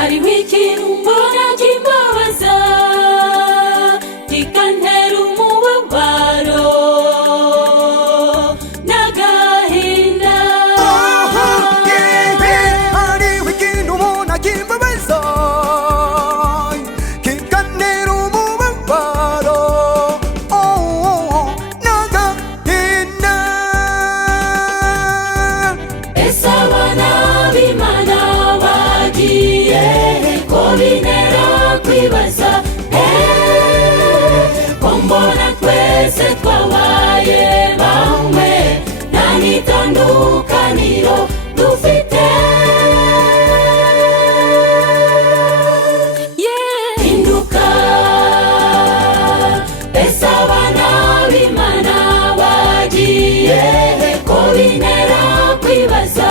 hariho ikintu mbona kimbabaza kikantera umubabaro n'agahinda. hariho ikintu mbona kimbabaza kikantera umubabaro n'agahinda. Ese abana b'Imana bagiye ko bintera kwibaza, ko mbona twese twabaye bamwe nta n'itandukaniro dufite. Hinduka, ese abana b'Imana bagiye ko bintera kwibaza,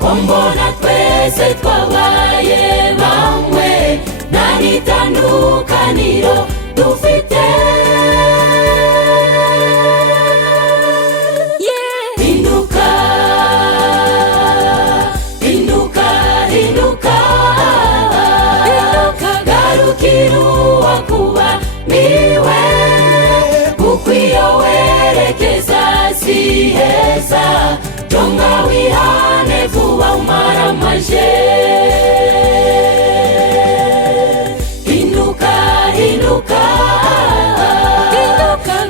ko mbona twese twabaye bamwe nta n'itandukaniro dufite. Hinduka, hinduka, hinduka, garukira uwakubamiwe, kuko iyo werekeza si heza. Jonga wihane vuba umaramaje. Hinduka, hinduka,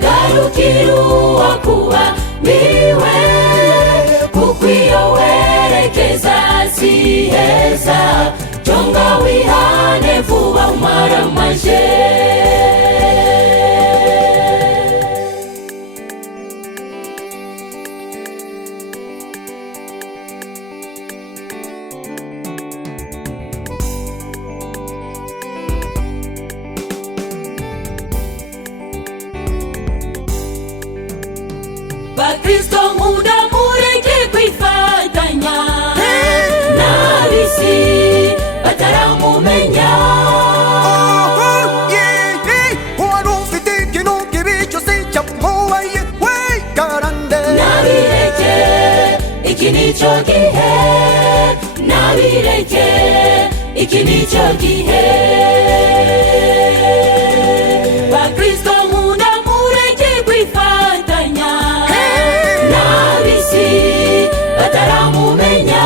garukira uwakubamiwe, kuko iyo werekeza si heza. Jonga wihane vuba umaramaje. Bakristo muda mureke kwifatanya n'ab'isi bataramumenya. wari ufite ikintu kibi cyose cyamubaye we karande. Nabireke, iki nicyo gihe. Nabireke, iki nicyo gihe. Bakristo muda mureke kwifatanya n'ab'isi bataramumenya.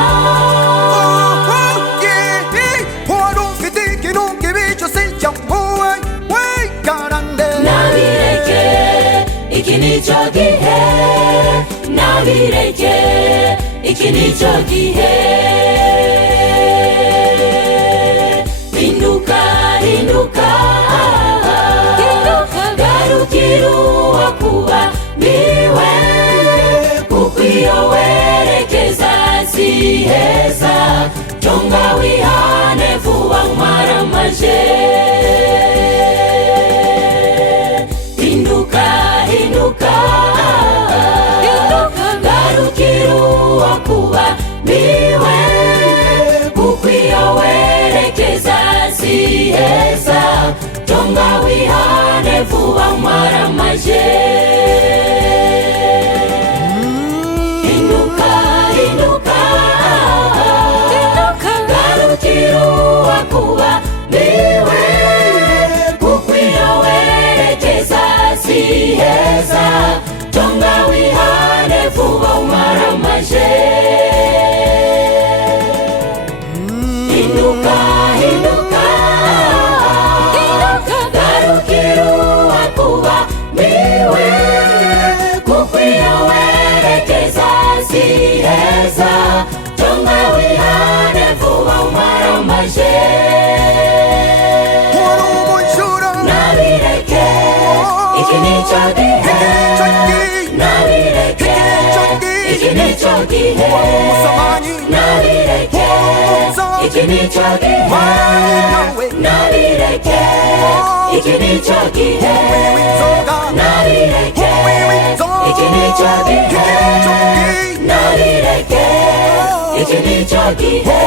wari ufite ikintu kibi cyose cyamubaye we karande. Nabireke, iki nicyo gihe. Nabireke, iki nicyo gihe. Hinduka, hinduka, garukira uwakubamiwe, kuko iyo werekeza si heza. Jonga wihane vuba umaramaje. Hinduka, hinduka, garukira uwakubamiwe, kuko iyo werekeza si heza. Jonga wihane vuba umaramaje. Hinduka, hinduka, garukira uwakubamiwe, kuko iyo werekeza si heza. Jonga wihane vuba umaramaje. Hinduka, hinduka, garukira uwakubamiwe, kuko iyo werekeza si heza. Jonga wihane vuba umaramaje. wari umujura. Nabireke, iki nicyo gihe. Nabireke, iki nicyo gihe. Nabireke, iki nicyo gihe. Nabireke, iki nicyo gihe. Nabireke, iki nicyo gihe. Nabireke, iki nicyo gihe.